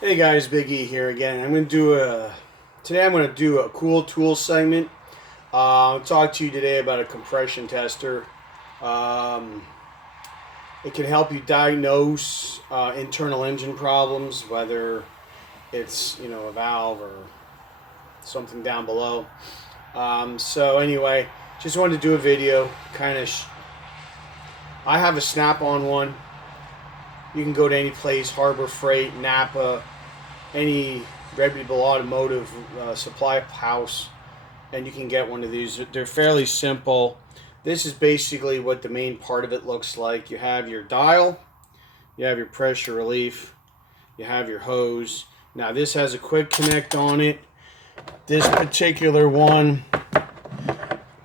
Hey guys, Big E here again. Today I'm gonna do a cool tool segment. I'll talk to you today about a compression tester. Um, it can help you diagnose internal engine problems, whether it's a valve or something down below. So anyway, just wanted to do a video. I have a Snap-on one. You can go to any place, Harbor Freight, Napa, any reputable automotive supply house, and you can get one of these. They're fairly simple. This is basically what the main part of it looks like. You have your dial, you have your pressure relief, you have your hose. Now this has a quick connect on it. This particular one,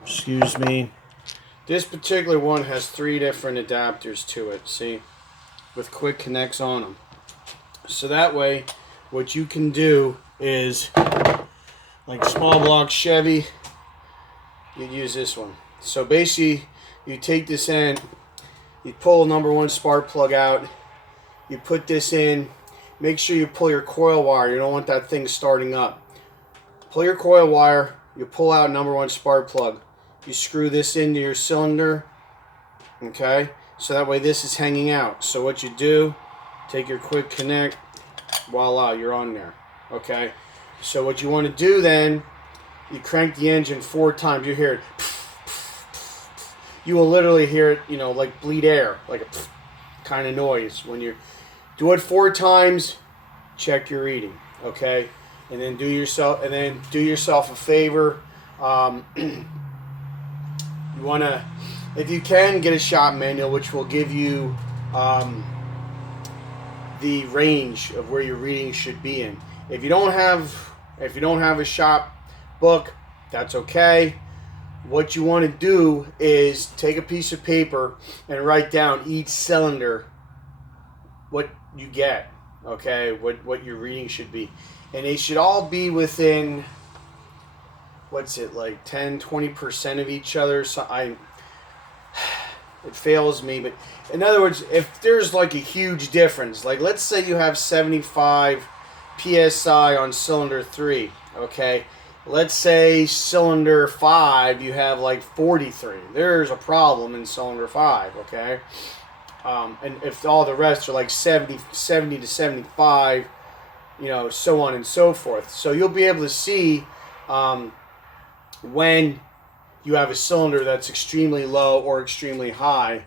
excuse me, this particular one has 3 different adapters to it, see, with quick connects on them. So that way, what you can do is, like small block Chevy, you'd use this one. So basically, you take this end, you pull number 1 spark plug out, you put this in, make sure you pull your coil wire, you don't want that thing starting up. Pull your coil wire, you pull out number 1 spark plug, you screw this into your cylinder, okay, so that way this is hanging out. So what you do, take your quick connect, voila, you're on there. Okay, so what you want to do then, you crank the engine 4 times. You hear it. You will literally hear it, like bleed air, like a kind of noise. When you do it 4 times, check your reading. Okay, and then do yourself a favor. You want to, if you can, get a shop manual, which will give you the range of where your reading should be in. If you don't have a shop book, that's okay. What you want to do is take a piece of paper and write down each cylinder what you get, okay, what your reading should be. And they should all be within, what's it, like 10-20% of each other. So it fails me, but in other words, if there's like a huge difference, like let's say you have 75 psi on cylinder 3, okay, let's say cylinder 5 you have like 43, there's a problem in cylinder 5, okay. And if all the rest are like 70 to 75, so on and so forth. So you'll be able to see when you have a cylinder that's extremely low or extremely high,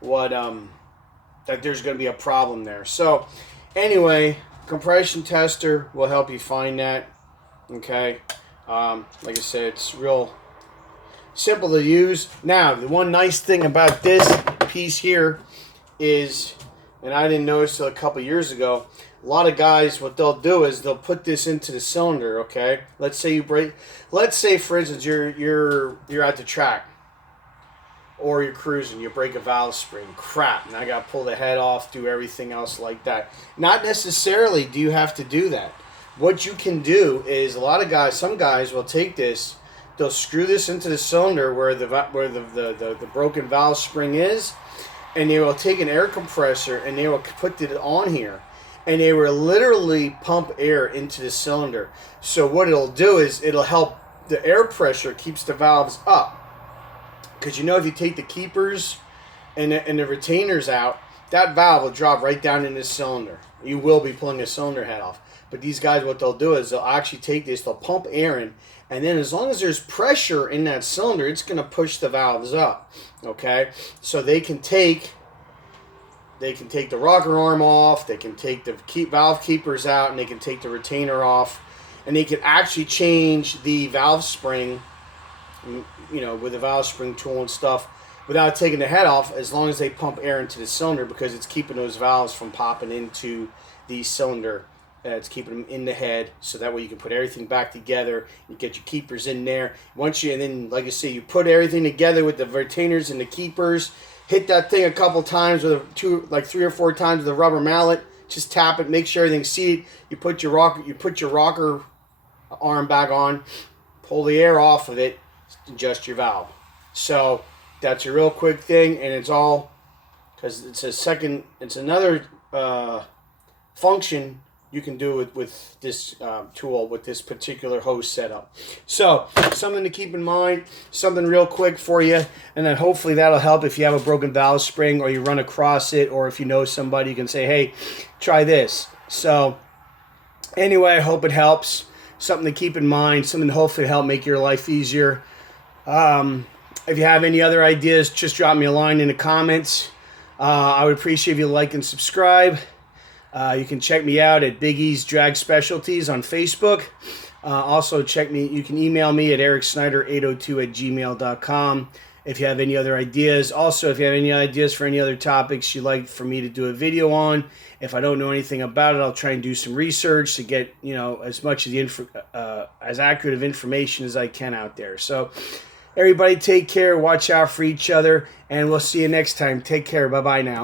that there's going to be a problem there. So anyway, compression tester will help you find that. Okay, like I said, it's real simple to use. Now, the one nice thing about this piece here is, and I didn't notice till a couple years ago, a lot of guys, what they'll do is they'll put this into the cylinder. Okay, let's say for instance you're at the track or you're cruising, you break a valve spring, crap, and I got to pull the head off, do everything else like that. Not necessarily do you have to do that. What you can do is, some guys will take this, they'll screw this into the cylinder where the broken valve spring is, and they will take an air compressor and they will put it on here, and they will literally pump air into the cylinder. So what it'll do is it'll help the air pressure, keeps the valves up. Because if you take the keepers and the retainers out, that valve will drop right down in this cylinder. You will be pulling a cylinder head off. But these guys, what they'll do is they'll actually take this, they'll pump air in, and then as long as there's pressure in that cylinder, it's going to push the valves up. Okay? So they can take the rocker arm off, they can take the valve keepers out, and they can take the retainer off, and they can actually change the valve spring, with the valve spring tool and stuff, without taking the head off, as long as they pump air into the cylinder, because it's keeping those valves from popping into the cylinder. It's keeping them in the head, so that way you can put everything back together. You get your keepers in there. And then, like I say, you put everything together with the retainers and the keepers. Hit that thing a couple times with 3 or 4 times with a rubber mallet. Just tap it, make sure everything's seated. You put your rocker arm back on, pull the air off of it, adjust your valve. So that's a real quick thing, and it's all because it's another function you can do it with this tool, with this particular hose setup. So something to keep in mind, something real quick for you, and then hopefully that'll help if you have a broken valve spring or you run across it, or if you know somebody, you can say, hey, try this. So anyway, I hope it helps. Something to keep in mind, something to hopefully help make your life easier. If you have any other ideas, just drop me a line in the comments. I would appreciate if you like and subscribe. You can check me out at Big E's Drag Specialties on Facebook. Also, you can email me at ericsnyder802@gmail.com if you have any other ideas. Also, if you have any ideas for any other topics you'd like for me to do a video on, if I don't know anything about it, I'll try and do some research to get, as much of the as accurate of information as I can out there. So, everybody take care, watch out for each other, and we'll see you next time. Take care. Bye-bye now.